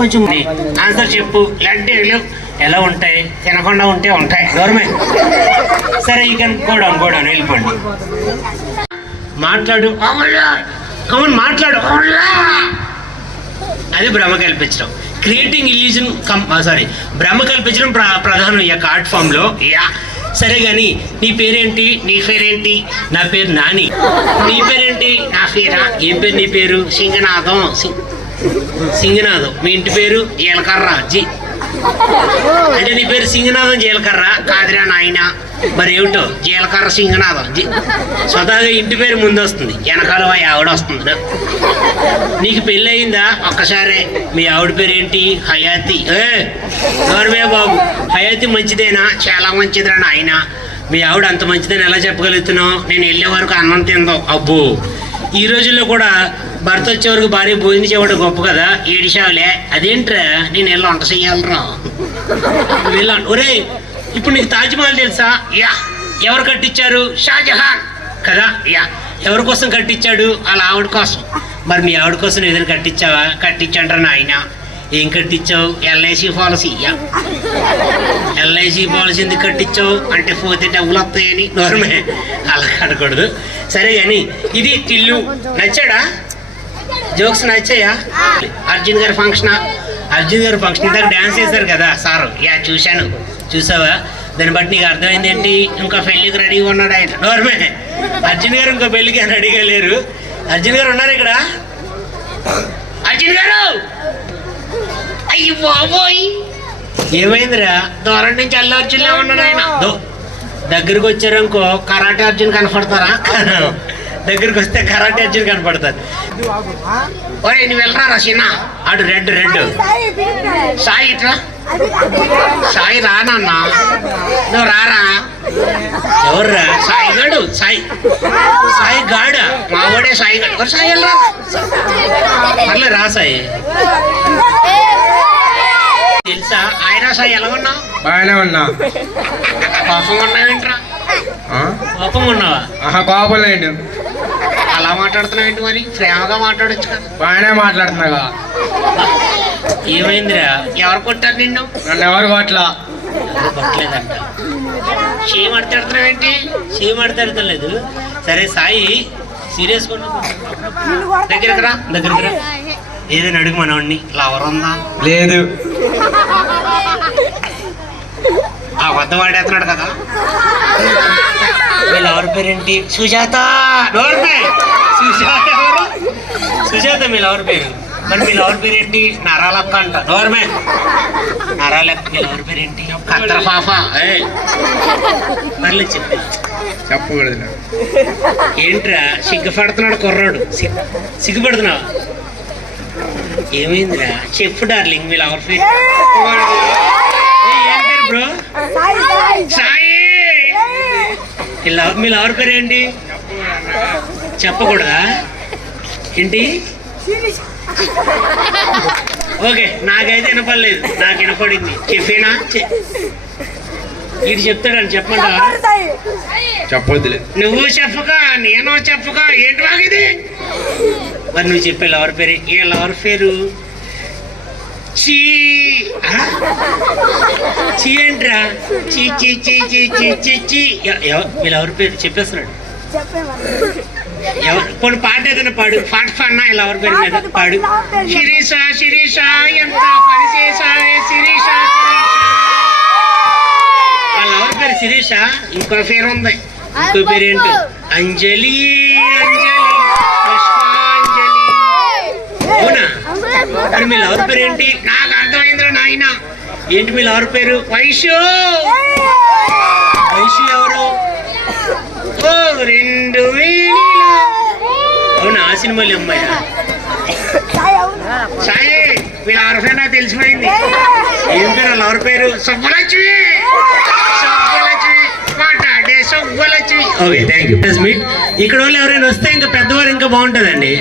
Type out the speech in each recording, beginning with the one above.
కొంచెం ఆన్సర్ చెప్పు. లడ్డీలు ఎలా ఉంటాయి? తినకుండా ఉంటే ఉంటాయి. గవర్నమెంట్. సరే ఇక గోడౌన్ గోడౌన్ వెళ్ళిపోండి. మాట్లాడు. Oh కమన్ మాట్లాడు. Oh అది భ్రమ కల్పించడం. క్రియేటింగ్ ఇల్యూజన్ కం సారీ భ్రమ కల్పించడం ప్ర ప్రధానం ఈ యొక్క ఆర్ట్ ఫామ్లో యా సరే కానీ నీ పేరేంటి? నీ పేరేంటి? నా పేరు నాని. నీ పేరేంటి? నా పేరా? ఏం పేరు నీ పేరు? సింగనాథం సి- సింగనాథం. మీ ఇంటి పేరు? జీలకర్ర. జీ. అంటే నీ పేరు సింగనాథం జీలకర్ర? కాదురా నాయన. మరి ఏమిటో? జీలకర్ర సింగనాథం. జీ. స్వతహాగా ఇంటి పేరు ముందు వస్తుంది వెనకాల ఆవిడ వస్తుంది. నీకు పెళ్ళి అయిందా ఒక్కసారే. మీ ఆవిడ పేరు ఏంటి హయాతి. ఏ? ఎవరివే బాబు? హయాతి మంచిదేనా? చాలా మంచిదిరా నాయన. మీ ఆవిడ అంత మంచిదని ఎలా చెప్పగలుగుతున్నావు? నేను వెళ్ళే వరకు అన్నం తిందాం. అబ్బో. ఈ రోజుల్లో కూడా భర్త వచ్చే వరకు భార్య భోజనం చేయడం గొప్ప కదా. ఏడిశావులే అదేంట్రా? నేను వెళ్ళి వంట చెయ్యాలరా? వెళ్ళాను ఒరే ఇప్పుడు నీకు తాజ్మహల్ తెలుసా? యా. ఎవరు కట్టించారు షాజహాన్. కదా? యా. ఎవరి కోసం కట్టించాడు వాళ్ళ ఆవిడ కోసం. మరి మీ ఆవిడ కోసం ఏదైనా కట్టించావా కట్టించంటారా నాయన. ఏం కట్టించావు? LIC policy yeah. LIC policy ఎందుకు కట్టించావు? అంటే పోతే డబ్బులు వస్తాయని? నోరమే అలా కనకూడదు సరే కానీ ఇది టిల్లు. నచ్చాడా? జోక్స్ నచ్చాయా? అర్జున్ గారి ఫంక్షన్ అర్జున్ గారి ఫంక్షన్ ఇందాక డ్యాన్స్ చేశారు కదా సారు. యా చూశాను. చూసావా? దాన్ని బట్టి నీకు అర్థమైంది ఏంటి? ఇంకా పెళ్ళికి రెడీగా ఉన్నాడు ఆయన. నోరమే అర్జున్ గారు ఇంకా పెళ్ళికి రెడీగా లేరు అర్జున్ గారు ఉన్నారు ఇక్కడ? అర్జున్ గారు! అయ్యి బాబోయ్. ఏమైందిరా? దూరం నుంచి అల్లు అర్జున్లే ఉన్నాడు ఆయన. దో దగ్గరికి వచ్చారనుకో కరాటే అర్జున్ కనపడతారా? దగ్గరికి వస్తే కరాటే అర్జున్ కనపడతారు. ఒరే నువ్వు వెళ్ళరా రా చిన్న అటు రెడ్ రెడ్. సాయి ఇట్రా సాయి రానన్నా నువ్వు రారా? ఎవర్రా? సాయి గాడు సాయి. సాయి గాడ? మావాడే సాయి గాడు. సాయి వెళ్ళరా? పర్లే రా సాయి. తెలుసా? ఆయన సాయి ఎలా ఉన్నావు? బాగానే ఉన్నా. కోపంగా ఉన్నావేంట్రా? ఆ? కోపంగా ఉన్నావా? ఆహా కోపం లేండి అలా మాట్లాడుతున్నావేంటి మరి? ప్రేమగా మాట్లాడొచ్చు కదా. బాగానే మాట్లాడుతున్నాగా. ఏమైందిరా? ఎవరు కొట్టారు నిన్ను? నన్ను ఎవరు కొట్లా కొట్టలేదంట. షేమ్ మాట్లాడుతున్నావేంటి షేమ్ మాట్లాడతలేదు సరే సాయి సీరియస్ దగ్గరికి రా దగ్గరికి రా. ఏదైనా అడుగు మనవాడిని లవర్ ఉందా లేదు. ఆ వద్ద వాడేస్తున్నాడు కదా. వీళ్ళ ఎవరి పేరేంటి? సుజాత. సుజాత ఎవరు? సుజాత మీ ఎవరి పేరు. మరి మీ ఎవరి పేరేంటి? నరాలక్క అంట. నోర్మే నరాలక్క మీ ఎవరి పేరేంటి? కత్తర పాప. పర్లేదు చెప్పి. చెప్పకూడదు. ఏంట్రా? సిగ్గుపడుతున్నాడు కుర్రాడు. సిగ్గు సిగ్గుపడుతున్నావా? ఏమైందిరా? చెప్పు డార్లింగ్ మీ ఎవరి పేరు ఏయ్, ఏం పేరు బ్రో? సాయి మీ లవ్ మీ లవర్ పేరు ఏంటి? చెప్పకూడదా? ఏంటి? ఓకే నాకైతే వినపడలేదు. నాకు వినపడింది. చెప్పేనా? వీడు చెప్తాడని చెప్పండా చెప్పొద్దులే. నువ్వు చెప్పక నేను చెప్పక ఏంటి వాగిది మరి నువ్వు చెప్పే లవర్ పేరు? ఏ లవర్ పేరు? చీ? చీ ఏంట్రా? చీ చీ చీ చీ చీ చీ చీ. మీ లవర్ పేరు చెప్పేస్తున్నాడు. ఎవరు కొన్ని పాట ఏదైనా పాడు. పాట పాడినా ఇలా ఎవరి పేరు మీద? పాడు. శిరీష శిరీష ఎంత పని చేశావే శిరీష వాళ్ళ ఎవరి పేరు శిరీష. ఇంకో పేరు ఉంది. ఇంకో పేరు ఏంటి? అంజలి పుష్పాంజలి అవునా మరి మీ లవర్ పేరు ఏంటి? నాకు అర్థమైందిరా నాయన. ఏంటి మీ లవర్ పేరు? వైషు. వైషు ఎవరు? ఓ రెండు అవును అవునా ఆ సినిమాలు అమ్మాయి సాయి వీళ్ళ అరఫే తెలిసిపోయింది. ఏం పేరు లవర్ పేరు? సుబ్బలక్ష్మి సుబ్బలక్ష్మి మాట్లాడే Subbalakshmi okay thank you meet ఇక్కడ వాళ్ళు ఎవరైనా వస్తే ఇంకా పెద్దవారు ఇంకా బాగుంటుందండి.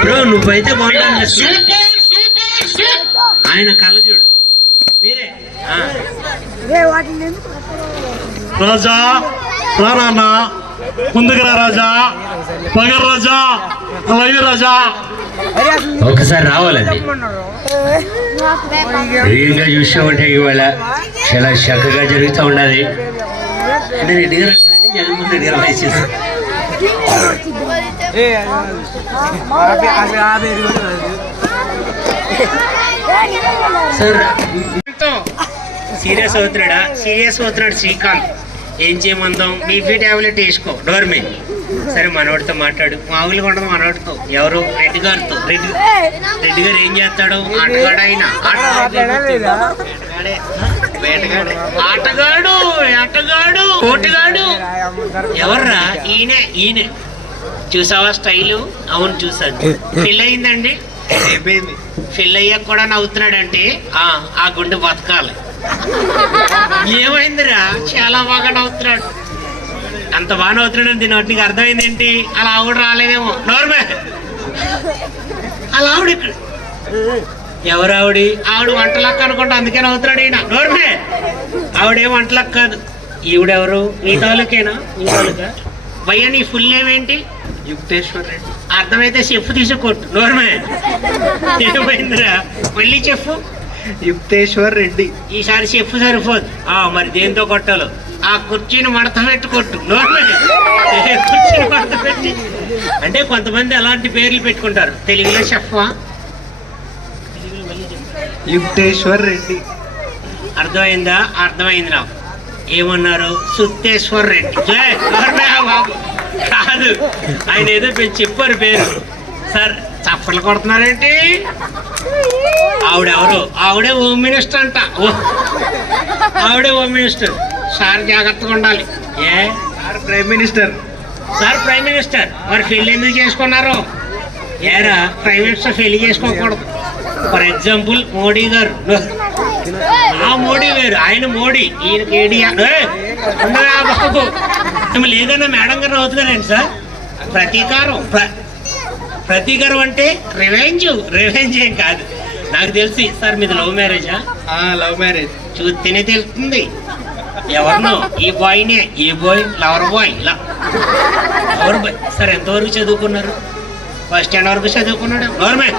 బ్రో నువ్వైతే బాగుంటుంది ఆయన కళ్ళజోడు. మీరే. ఆ. రాజా రా నాన్న ముందుకు రా రాజా. పగర్ రాజా. అలాగే రాజా. ఒకసారి రావాలండి. రియల్గా చూసామంటే ఇవాళ చాలా చక్కగా జరుగుతూ ఉన్నది అంటే రెడ్డి గారు అంటారండి, Jaganmohan Reddy garu license sir serious అవుతున్నాడా? Serious అవుతున్నాడు శ్రీకాంత్. ఏం చేయమందాం? బీపీ టాబ్లెట్ వేసుకో డోర్మే. సరే మనోడితో మాట్లాడు. మామూలుగా ఉండదు మనోడితో. ఎవరు? రెడ్డి గారితో. రెడ్డి రెడ్డి గారు ఏం చేస్తాడు? ఆటగాడు. ఆయన. ఆటగాడు ఆటగాడు కోటిగాడు. ఎవర్రా? ఈయనే ఈయనే. చూసావా స్టైలు? అవును చూసాను పెళ్ళి అయిందండి ఫిల్ అయ్యాక కూడా నవ్వుతున్నాడంటే ఆ ఆ గుండె బతకాలి. ఏమైందిరా? చాలా బాగా నవ్వుతున్నాడు. అంత బాగా నవ్వుతున్నాడు దీని వాటికి అర్థమైంది ఏంటి? అలా ఆవిడ రాలేదేమో. నోర్మే అలా ఆవిడ ఇక్కడ. ఎవరు ఆవిడ? ఆవిడ వంటలక్క అనుకుంటా అందుకే నవ్వుతున్నాడు ఈయన. నోర్మే ఆవిడేం వంటలక్క కాదు. ఈవిడెవరు? మీ తాలూకేనా? మీ తాలూకా? భయ్య నీ ఫుల్ నేమ్ ఏంటి? యుక్తేశ్వర్ రెడ్డి. అర్థమైతే చెప్పు తీసి కొట్టు నోర్మే. ఏమైందిరా? మళ్ళీ చెప్పు. యుక్తేశ్వర్ రెడ్డి. ఈసారి చెప్పు సరిపోదు. ఆ మరి దేంతో కొట్టాలో? ఆ కుర్చీని మడత పెట్టి కొట్టు. నోర్మే. కుర్చీని మడత పెట్టి? అంటే కొంతమంది అలాంటి పేర్లు పెట్టుకుంటారు. తెలుగులో చెప్పవా? యుక్తేశ్వర్ రెడ్డి. అర్థమైందా? అర్థమైంది నాకు ఏమన్నారు? సుత్తేశ్వర్ రెడ్డి. బాబు. కాదు. ఆయన ఏదో చెప్పారు పేరు. సార్ చప్పట్లు కొడుతున్నారేంటి? ఆవిడెవరు? ఆవిడే హోమ్ మినిస్టర్ అంట. ఆవిడే హోమ్ మినిస్టర్. సార్ జాగ్రత్తగా ఉండాలి. ఏ? Sir prime minister. Sir prime minister. మరి పెళ్ళి ఎందుకు చేసుకున్నారు? ఏరా ప్రైమ్ మినిస్టర్ పెళ్ళి చేసుకోకూడదు. ఫర్ ఎగ్జాంపుల్ మోడీ గారు. ఆ మోడీ వేరు. ఆయన మోడీ. ఈయన కేడీఆర్ ఏమి లేదన్నా మేడం గారు అవుతున్నారండి సార్? ప్రతీకారం ప్ర- ప్రతీకారం అంటే రివెంజ్ రివెంజ్ ఏం కాదు. నాకు తెలిసి సార్ మీది లవ్ మ్యారేజా లవ్ మ్యారేజ్ చూస్తేనే తెలుస్తుంది. ఎవరినో? ఈ బాయ్నే ఈ boy lover boy lover boy sir ఎంతవరకు చదువుకున్నారు? బస్ స్టాండ్ వరకు చదువుకున్నాడు? గవర్నమెంట్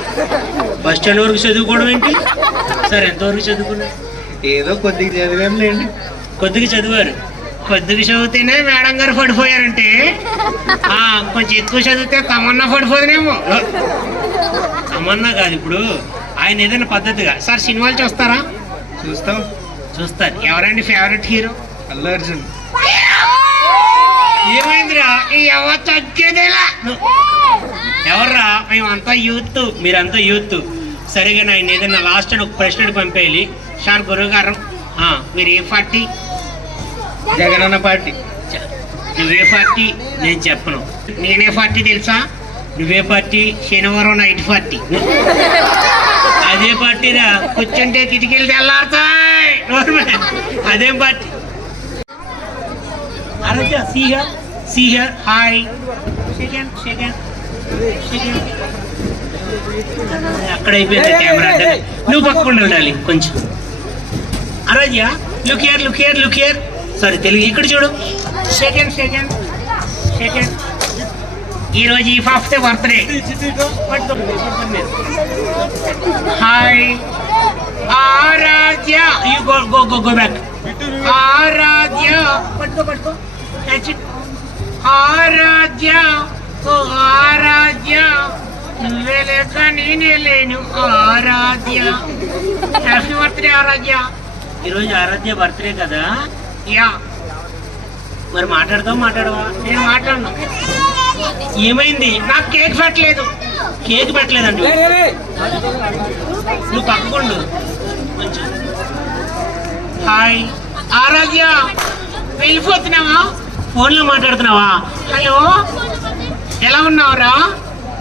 బస్ స్టాండ్ వరకు చదువుకోవడం ఏంటి? సార్ ఎంతవరకు చదువుకున్నారు? ఏదో కొద్దిగా చదివాంలేండి కొద్దిగా చదివారు. కొద్దిగా చదివితేనే మేడం గారు పడిపోయారంటే? కొంచెం ఎక్కువ చదివితే తమన్నా పడిపోదునేమో. తమన్నా కాదు ఇప్పుడు ఆయన ఏదైనా పద్ధతిగా. సార్ సినిమాలు చూస్తారా? చూస్తాం. చూస్తారు. ఎవరండి ఫేవరెట్ హీరో అల్లు అర్జున్. ఏమైందిరా? ఈ ఎవ తగ్గేదేలా? ఎవర్రా? మేమంతా యూత్ మీరంతా యూత్ సరిగా ఆయన ఏదైనా లాస్ట్ ఒక ప్రశ్న పంపేయాలి. సార్ గురువు గారు మీరు ఏ పార్టీ? జగనన్న పార్టీ. నువ్వే పార్టీ నేను చెప్పను. నేనే పార్టీ తెలుసా? నువ్వే పార్టీ శనివారం నైట్ పార్టీ. అదే పార్టీరా? కూర్చుంటే కిటికీలు తెల్లారుతాయి నోర్మే. అదేం పార్టీ? అరజ సీహర్ సీహర్ హాయ్. సెకండ్ సెకండ్ సెకండ్ అక్కడ అయిపోయింది కెమెరా. నువ్వు పక్కకుండా ఉండాలి కొంచెం. అరజ్య look here look here look here sorry Telugu ఇక్కడ చూడు. సెకండ్ సెకండ్ సెకండ్ ఈ రోజు ఈ ఫాఫ్తే birthday hi Aradhya you go go go go back Aradhya పట్టుకో పట్టుకో. ఆరాధ్య ఓ ఆరాధ్య నువ్వే లేక నేనే లేను. ఆరాధ్య హ్యాపీ బర్త్డే ఆరాధ్య ఈరోజు ఆరాధ్య బర్త్డే కదా. యా. మరి మాట్లాడతావు మాట్లాడవా? నేను మాట్లాడను. ఏమైంది? నాకు కేక్ పెట్టలేదు. కేక్ పెట్టలేదండి. నువ్వు పక్కకుండు కొంచెం. హాయ్. ఆరాధ్య వెళ్ళిపోతున్నావా? ఫోన్లో మాట్లాడుతున్నావా? హలో. ఎలా ఉన్నావురా?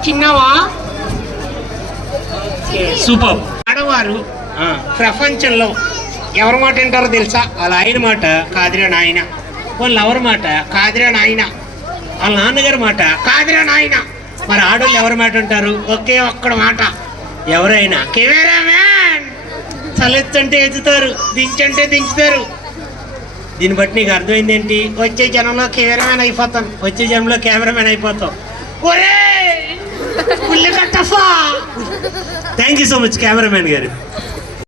చిన్నవా సూపర్. ఆడవారు ప్రపంచంలో ఎవరి మాట వింటారో తెలుసా? వాళ్ళ ఆయన మాట కాదిరా నాయన. వాళ్ళ ఎవరి మాట కాదిరా నాయన. వాళ్ళ నాన్నగారి మాట కాదిరా నాయన. మరి ఆడవాళ్ళు ఎవరి మాట ఉంటారు ఒకే ఒక్కడ మాట. ఎవరైనా కెమెరా మ్యాన్! తలెత్తంటే ఎత్తుతారు దించంటే దించుతారు. దీన్ని బట్టి నీకు అర్థమైంది ఏంటి? వచ్చే జనంలో కెమెరామ్యాన్ అయిపోతాం. వచ్చే జనంలో కెమెరామ్యాన్ అయిపోతాం. ఒరే! Thank you so much cameramen గారు.